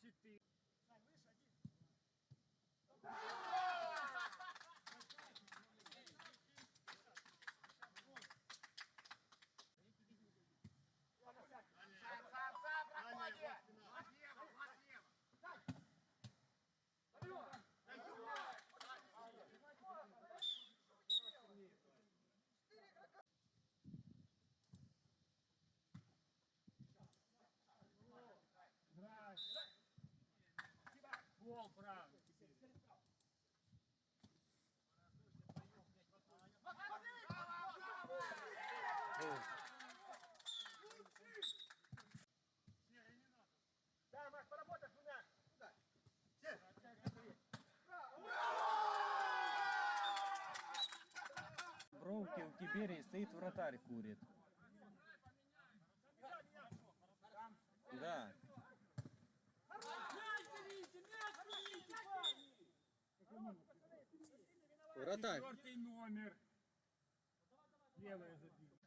24. Сань, видишь, один. Бровки в Тиберии стоит вратарь курит. Да. Вратарь. Четвертый номер. Левая забил.